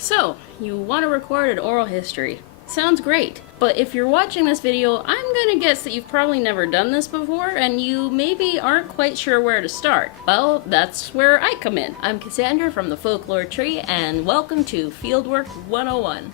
So, you want to record an oral history. Sounds great, but if you're watching this video, I'm gonna guess that you've probably never done this before, and you maybe aren't quite sure where to start. Well, that's where I come in. I'm Cassandra from the Folklore Tree, and welcome to Fieldwork 101.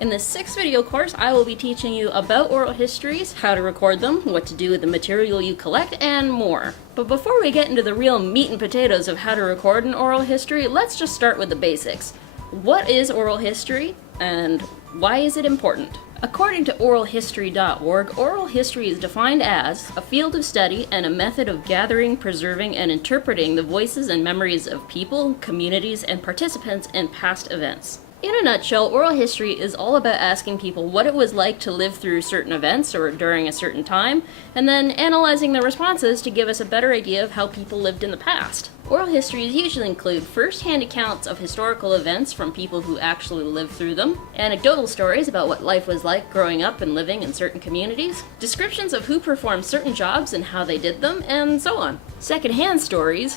In this 6th video course, I will be teaching you about oral histories, how to record them, what to do with the material you collect, and more. But before we get into the real meat and potatoes of how to record an oral history, let's just start with the basics. What is oral history, and why is it important? According to oralhistory.org, oral history is defined as a field of study and a method of gathering, preserving, and interpreting the voices and memories of people, communities, and participants in past events. In a nutshell, oral history is all about asking people what it was like to live through certain events or during a certain time, and then analyzing the responses to give us a better idea of how people lived in the past. Oral histories usually include first-hand accounts of historical events from people who actually lived through them, anecdotal stories about what life was like growing up and living in certain communities, descriptions of who performed certain jobs and how they did them, and so on. Second-hand stories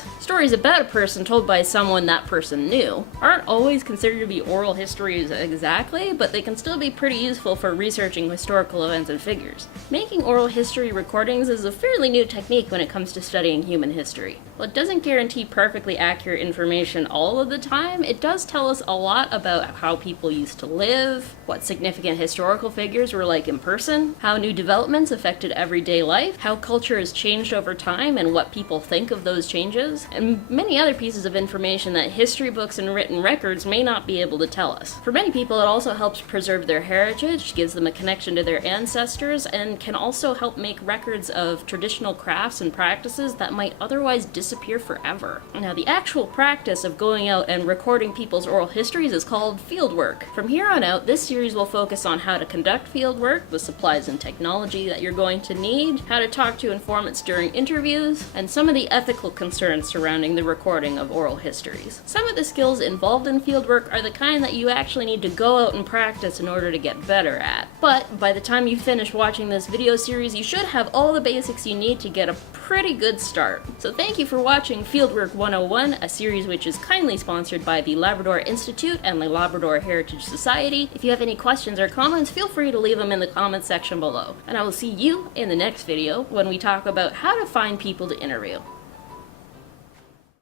about a person told by someone that person knew, aren't always considered to be oral histories exactly, but they can still be pretty useful for researching historical events and figures. Making oral history recordings is a fairly new technique when it comes to studying human history. While it doesn't guarantee perfectly accurate information all of the time, it does tell us a lot about how people used to live, what significant historical figures were like in person, how new developments affected everyday life, how culture has changed over time and what people think of those changes, and many other pieces of information that history books and written records may not be able to tell us. For many people, it also helps preserve their heritage, gives them a connection to their ancestors, and can also help make records of traditional crafts and practices that might otherwise disappear forever. Now, the actual practice of going out and recording people's oral histories is called fieldwork. From here on out, this series will focus on how to conduct fieldwork, the supplies and technology that you're going to need, how to talk to informants during interviews, and some of the ethical concerns surrounding the recording of oral histories. Some of the skills involved in fieldwork are the kind that you actually need to go out and practice in order to get better at. But by the time you finish watching this video series, you should have all the basics you need to get a pretty good start. So thank you for watching Fieldwork 101, a series which is kindly sponsored by the Labrador Institute and the Labrador Heritage Society. If you have any questions or comments, feel free to leave them in the comments section below. And I will see you in the next video when we talk about how to find people to interview.